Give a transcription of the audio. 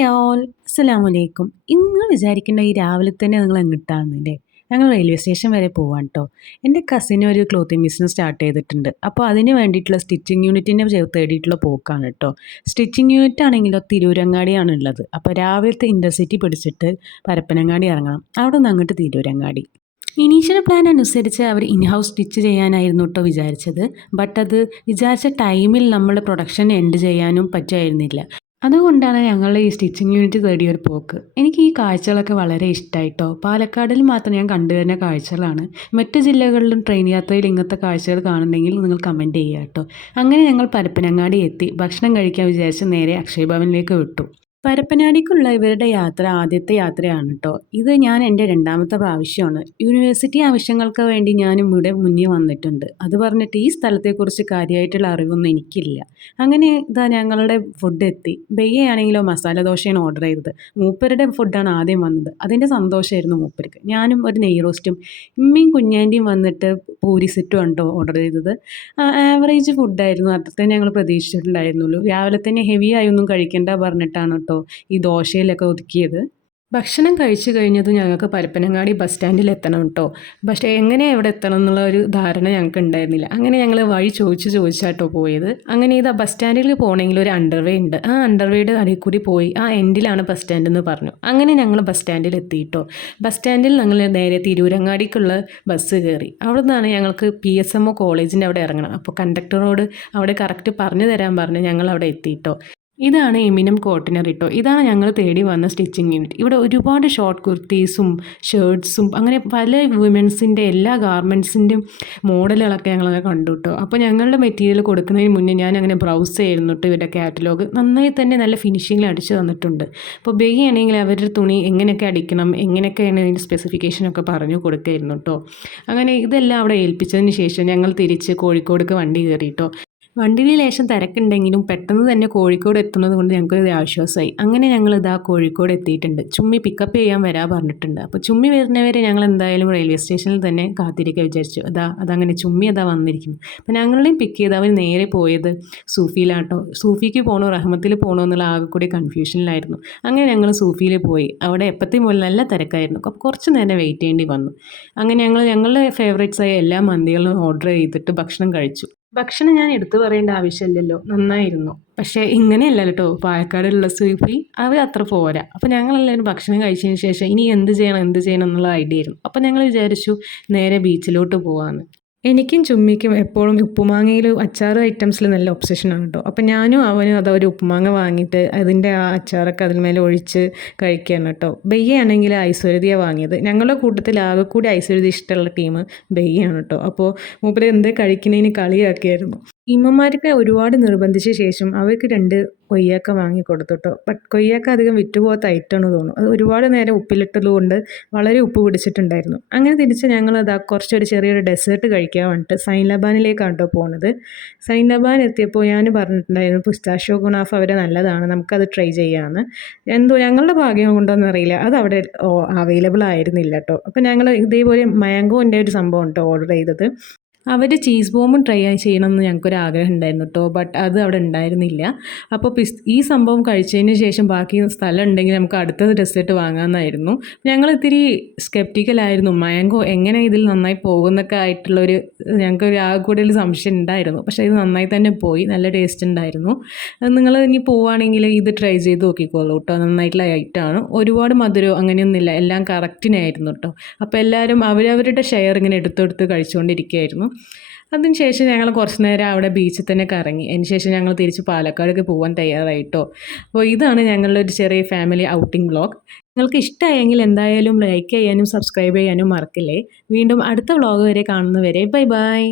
Hi all, അസ്സലാമു അലൈക്കും. ഇന്ന് വിചാരിക്കേണ്ട ഈ രാവിലെ തന്നെ നിങ്ങൾ എങ്ങിട്ടാണെന്നല്ലേ. ഞങ്ങൾ റെയിൽവേ സ്റ്റേഷൻ വരെ പോവാൻ കേട്ടോ. എൻ്റെ കസിന് ഒരു ക്ലോത്തിങ് ബിസിനസ് സ്റ്റാർട്ട് ചെയ്തിട്ടുണ്ട്. അപ്പോൾ അതിന് വേണ്ടിയിട്ടുള്ള സ്റ്റിച്ചിങ് യൂണിറ്റിനെ തേടിയിട്ടുള്ള പോക്കാണ് കേട്ടോ. സ്റ്റിച്ചിങ് യൂണിറ്റ് ആണെങ്കിലോ തിരൂരങ്ങാടിയാണ് ഉള്ളത്. അപ്പോൾ രാവിലത്തെ ഇൻ്റർസിറ്റി പിടിച്ചിട്ട് പരപ്പനങ്ങാടി ഇറങ്ങണം. അവിടെ നിന്ന് അങ്ങോട്ട് തിരൂരങ്ങാടി. ഇനീഷ്യൽ പ്ലാൻ അനുസരിച്ച് അവർ ഇൻഹൗസ് സ്റ്റിച്ച് ചെയ്യാനായിരുന്നു കേട്ടോ വിചാരിച്ചത്. ബട്ട് അത് വിചാരിച്ച ടൈമിൽ നമ്മൾ പ്രൊഡക്ഷൻ എൻഡ് ചെയ്യാനും പറ്റുമായിരുന്നില്ല. അതുകൊണ്ടാണ് ഞങ്ങൾ ഈ സ്റ്റിച്ചിങ് യൂണിറ്റ് തേടിയൊരു പോക്ക്. എനിക്ക് ഈ കാഴ്ചകളൊക്കെ വളരെ ഇഷ്ടമായിട്ടോ. പാലക്കാടിൽ മാത്രം ഞാൻ കണ്ടുവരുന്ന കാഴ്ചകളാണ്. മറ്റ് ജില്ലകളിലും ട്രെയിൻ യാത്രയിൽ ഇങ്ങനത്തെ കാഴ്ചകൾ കാണുന്നുണ്ടെങ്കിൽ നിങ്ങൾ കമൻറ്റ് ചെയ്യുക കേട്ടോ. അങ്ങനെ ഞങ്ങൾ പരപ്പനങ്ങാടി എത്തി ഭക്ഷണം കഴിക്കാൻ വിചാരിച്ച് നേരെ അക്ഷയ ഭവനിലേക്ക് വിട്ടു. പരപ്പനാടിക്കുള്ള ഇവരുടെ യാത്ര ആദ്യത്തെ യാത്രയാണ് കേട്ടോ. ഇത് ഞാൻ എൻ്റെ രണ്ടാമത്തെ പ്രാവശ്യമാണ്. യൂണിവേഴ്സിറ്റി ആവശ്യങ്ങൾക്ക് വേണ്ടി ഞാനും ഇവിടെ മുന്നേ വന്നിട്ടുണ്ട്. അത് പറഞ്ഞിട്ട് ഈ സ്ഥലത്തെക്കുറിച്ച് കാര്യമായിട്ടുള്ള അറിവൊന്നും എനിക്കില്ല. അങ്ങനെ ഇതാ ഞങ്ങളുടെ ഫുഡ് എത്തി. ബയ്യയാണെങ്കിലോ മസാല ദോശയാണ് ഓർഡർ ചെയ്തത്. മൂപ്പരുടെ ഫുഡാണ് ആദ്യം വന്നത്. അതിൻ്റെ സന്തോഷമായിരുന്നു മൂപ്പർക്ക്. ഞാനും ഒരു നെയ് റോസ്റ്റും ഉമ്മയും കുഞ്ഞാൻ്റെയും വന്നിട്ട് പൂരി സെറ്റും ഉണ്ടോ ഓർഡർ ചെയ്തത്. ആവറേജ് ഫുഡായിരുന്നു. അത്ര തന്നെ ഞങ്ങൾ പ്രതീക്ഷിച്ചിട്ടുണ്ടായിരുന്നുള്ളൂ. രാവിലെ തന്നെ ഹെവി ആയി ഒന്നും കഴിക്കേണ്ട പറഞ്ഞിട്ടാണ് കേട്ടോ ഈ ദോശയിലൊക്കെ ഒതുക്കിയത്. ഭക്ഷണം കഴിച്ചു കഴിഞ്ഞതും ഞങ്ങൾക്ക് പരപ്പനങ്ങാടി ബസ് സ്റ്റാൻഡിൽ എത്തണം കേട്ടോ. പക്ഷേ എങ്ങനെ എവിടെ എത്തണം എന്നുള്ള ഒരു ധാരണ ഞങ്ങൾക്ക് ഉണ്ടായിരുന്നില്ല. അങ്ങനെ ഞങ്ങൾ വഴി ചോദിച്ചാട്ടോ പോയത്. അങ്ങനെ ഇത് ബസ് സ്റ്റാൻഡിൽ പോകണമെങ്കിൽ ഒരു അണ്ടർവേ ഉണ്ട്. ആ അണ്ടർവേയുടെ അടിയിൽ കൂടി പോയി ആ എൻഡിലാണ് ബസ് സ്റ്റാൻഡ് എന്ന് പറഞ്ഞു. അങ്ങനെ ഞങ്ങൾ ബസ് സ്റ്റാൻഡിൽ എത്തിയിട്ടോ. ബസ് സ്റ്റാൻഡിൽ ഞങ്ങൾ നേരെ തിരൂരങ്ങാടിക്കുള്ള ബസ് കയറി. അവിടെ നിന്നാണ് ഞങ്ങൾക്ക് PSMO കോളേജിൻ്റെ അവിടെ ഇറങ്ങണം. അപ്പോൾ കണ്ടക്ടറോട് അവിടെ കറക്റ്റ് പറഞ്ഞു തരാൻ പറഞ്ഞ് ഞങ്ങൾ അവിടെ എത്തിയിട്ടോ. ഇതാണ് എമിനം കോട്ടനറി കേട്ടോ. ഇതാണ് ഞങ്ങൾ തേടി വന്ന സ്റ്റിച്ചിങ് യൂണിറ്റ്. ഇവിടെ ഒരുപാട് ഷോർട്ട് കുർത്തീസും ഷർട്ട്സും അങ്ങനെ പല വുമൻസിൻ്റെ എല്ലാ ഗാർമെൻറ്റ്സിൻ്റെയും മോഡലുകളൊക്കെ ഞങ്ങളങ്ങനെ കണ്ടു കേട്ടോ. അപ്പോൾ ഞങ്ങളുടെ മെറ്റീരിയൽ കൊടുക്കുന്നതിന് മുന്നേ ഞാൻ അങ്ങനെ ബ്രൗസ് ചെയ്യുന്നു കേട്ടോ. ഇവരുടെ കാറ്റലോഗ് നന്നായി തന്നെ നല്ല ഫിനിഷിങ്ങിൽ അടിച്ച് തന്നിട്ടുണ്ട്. അപ്പോൾ ബെയ്യാണെങ്കിൽ അവരുടെ തുണി എങ്ങനെയൊക്കെ അടിക്കണം, എങ്ങനെയൊക്കെയാണ് അതിൻ്റെ സ്പെസിഫിക്കേഷനൊക്കെ പറഞ്ഞു കൊടുക്കായിരുന്നു കേട്ടോ. അങ്ങനെ ഇതെല്ലാം അവിടെ ഏൽപ്പിച്ചതിന് ശേഷം ഞങ്ങൾ തിരിച്ച് കോഴിക്കോടേക്ക് വണ്ടി കയറി കേട്ടോ. വണ്ടിയിൽ ലേശം തിരക്കുണ്ടെങ്കിലും പെട്ടെന്ന് തന്നെ കോഴിക്കോട് എത്തുന്നത് കൊണ്ട് ഞങ്ങൾക്കൊരു ആശ്വാസമായി. അങ്ങനെ ഞങ്ങൾ ഇതാ കോഴിക്കോട് എത്തിയിട്ടുണ്ട്. ചുമ്മി പിക്കപ്പ് ചെയ്യാൻ വരാൻ പറഞ്ഞിട്ടുണ്ട്. അപ്പോൾ ചുമ്മി വരുന്നവരെ ഞങ്ങൾ എന്തായാലും റെയിൽവേ സ്റ്റേഷനിൽ തന്നെ കാത്തിരിക്കാൻ വിചാരിച്ചു. അതങ്ങനെ ചുമ്മി വന്നിരിക്കുന്നു. അപ്പോൾ ഞങ്ങളെയും പിക്ക് ചെയ്ത് അവർ നേരെ പോയത് സൂഫിയിലാട്ടോ. സൂഫിക്ക് പോകണോ റഹ്മത്തിൽ പോകണോ എന്നുള്ള ആകെ കൂടി കൺഫ്യൂഷനിലായിരുന്നു. അങ്ങനെ ഞങ്ങൾ സൂഫിയിൽ പോയി. അവിടെ എപ്പോഴത്തെയും പോലെ നല്ല തിരക്കായിരുന്നു. അപ്പോൾ കുറച്ച് നേരം വെയിറ്റ് ചെയ്യേണ്ടി വന്നു. അങ്ങനെ ഞങ്ങളുടെ ഫേവറേറ്റ്സായ എല്ലാ മന്തികളും ഓർഡർ ചെയ്തിട്ട് ഭക്ഷണം കഴിച്ചു. ഭക്ഷണം ഞാൻ എടുത്തു പറയേണ്ട ആവശ്യമില്ലല്ലോ, നന്നായിരുന്നു. പക്ഷേ ഇങ്ങനെയല്ലല്ലോ കേട്ടോ പാലക്കാടുള്ള സൂഫി, അവർ അത്ര പോരാ. അപ്പോൾ ഞങ്ങളെല്ലാവരും ഭക്ഷണം കഴിച്ചതിന് ശേഷം ഇനി എന്ത് ചെയ്യണം എന്നുള്ള ഐഡിയ ആയിരുന്നു. അപ്പോൾ ഞങ്ങൾ വിചാരിച്ചു നേരെ ബീച്ചിലോട്ട് പോകാമെന്ന്. എനിക്കും ചുമ്മിക്കും എപ്പോഴും ഉപ്പുമാങ്ങയിൽ അച്ചാർ ഐറ്റംസിൽ നല്ല ഒബ്സഷനാണ് കേട്ടോ. അപ്പോൾ ഞാനും അവനും ഒരു ഉപ്പുമാങ്ങ വാങ്ങിയിട്ട് അതിൻ്റെ ആ അച്ചാറൊക്കെ അതിന്മേലെ ഒഴിച്ച് കഴിക്കുകയാണ് കേട്ടോ. ബെയ്യാണെങ്കിൽ ഐശ്വര്യതയാണ് വാങ്ങിയത്. ഞങ്ങളുടെ കൂട്ടത്തിൽ ആകെ കൂടി ഐശ്വര്യത ഇഷ്ടമുള്ള ടീം ബെയ്യാണ് കേട്ടോ. അപ്പോൾ മൂപ്പര് എന്ത് കഴിക്കുന്നതിന് കളിയാക്കിയായിരുന്നു. ഇമ്മമാർക്ക് ഒരുപാട് നിർബന്ധിച്ച ശേഷം അവർക്ക് 2 കൊയ്യാക്ക വാങ്ങി കൊടുത്തു കേട്ടോ. ബട്ട് കൊയ്യാക്ക അധികം വിറ്റുപോകാത്ത ഐറ്റമാണ് തോന്നുന്നു. അത് ഒരുപാട് നേരം ഉപ്പിലിട്ടതുകൊണ്ട് വളരെ ഉപ്പ് പിടിച്ചിട്ടുണ്ടായിരുന്നു. അങ്ങനെ തിരിച്ച് ഞങ്ങൾ കുറച്ചൊരു ചെറിയൊരു ഡെസേർട്ട് കഴിക്കാൻ വേണ്ടിയിട്ട് സൈൻലബാനിലേക്കാണ് കേട്ടോ പോകുന്നത്. സൈൻലബാൻ എത്തിയപ്പോൾ ഞാൻ പറഞ്ഞിട്ടുണ്ടായിരുന്നു പിസ്താഷ്യോ ഗുണാഫ് അവരെ നല്ലതാണ്, നമുക്കത് ട്രൈ ചെയ്യാമെന്ന്. എന്തോ ഞങ്ങളുടെ ഭാഗ്യം കൊണ്ടോന്നും അറിയില്ല, അത് അവിടെ അവൈലബിൾ ആയിരുന്നില്ല കേട്ടോ. അപ്പോൾ ഞങ്ങൾ ഇതേപോലെ മാംഗോൻ്റെ ഒരു സംഭവം കേട്ടോ ഓർഡർ ചെയ്തത്. അവർ ചീസ് ബോംബും ട്രൈ ചെയ്യണമെന്ന് ഞങ്ങൾക്കൊരു ആഗ്രഹം ഉണ്ടായിരുന്നു കേട്ടോ. ബട്ട് അത് അവിടെ ഉണ്ടായിരുന്നില്ല. അപ്പോൾ ഈ സംഭവം കഴിച്ചതിന് ശേഷം ബാക്കി സ്ഥലം ഉണ്ടെങ്കിൽ നമുക്ക് അടുത്ത ഡെസേർട്ട് വാങ്ങാമെന്നായിരുന്നു. ഞങ്ങൾ ഇത്തിരി സ്കെപ്റ്റിക്കലായിരുന്നു. മാംഗോ എങ്ങനെ ഇതിൽ നന്നായി പോകുന്നൊക്കെ ആയിട്ടുള്ളൊരു ഞങ്ങൾക്കൊരു കൂടുതൽ സംശയം ഉണ്ടായിരുന്നു. പക്ഷേ ഇത് നന്നായി തന്നെ പോയി, നല്ല ടേസ്റ്റ് ഉണ്ടായിരുന്നു. നിങ്ങൾ ഇനി പോവുകയാണെങ്കിൽ ഇത് ട്രൈ ചെയ്ത് നോക്കിക്കോളൂ കേട്ടോ. നന്നായിട്ടുള്ള ഐറ്റമാണ്. ഒരുപാട് മധുരം അങ്ങനെയൊന്നുമില്ല, എല്ലാം കറക്റ്റിനായിരുന്നു കേട്ടോ. അപ്പോൾ എല്ലാവരും അവരവരുടെ ഷെയർ ഇങ്ങനെ എടുത്തെടുത്ത് കഴിച്ചുകൊണ്ടിരിക്കുകയായിരുന്നു. അതിനുശേഷം ഞങ്ങൾ കുറച്ച് നേരം അവിടെ ബീച്ചിൽ തന്നെ കറങ്ങി. അതിനുശേഷം ഞങ്ങൾ തിരിച്ച് പാലക്കാടേക്ക് പോകാൻ തയ്യാറായിട്ടോ. അപ്പോൾ ഇതാണ് ഞങ്ങളുടെ ഒരു ചെറിയ ഫാമിലി ഔട്ടിംഗ് വ്ളോഗ്. നിങ്ങൾക്ക് ഇഷ്ടമായെങ്കിൽ എന്തായാലും ലൈക്ക് ചെയ്യാനും സബ്സ്ക്രൈബ് ചെയ്യാനും മറക്കില്ലേ. വീണ്ടും അടുത്ത വ്ളോഗ് വരെ കാണുന്നവരെ ബൈ ബൈ.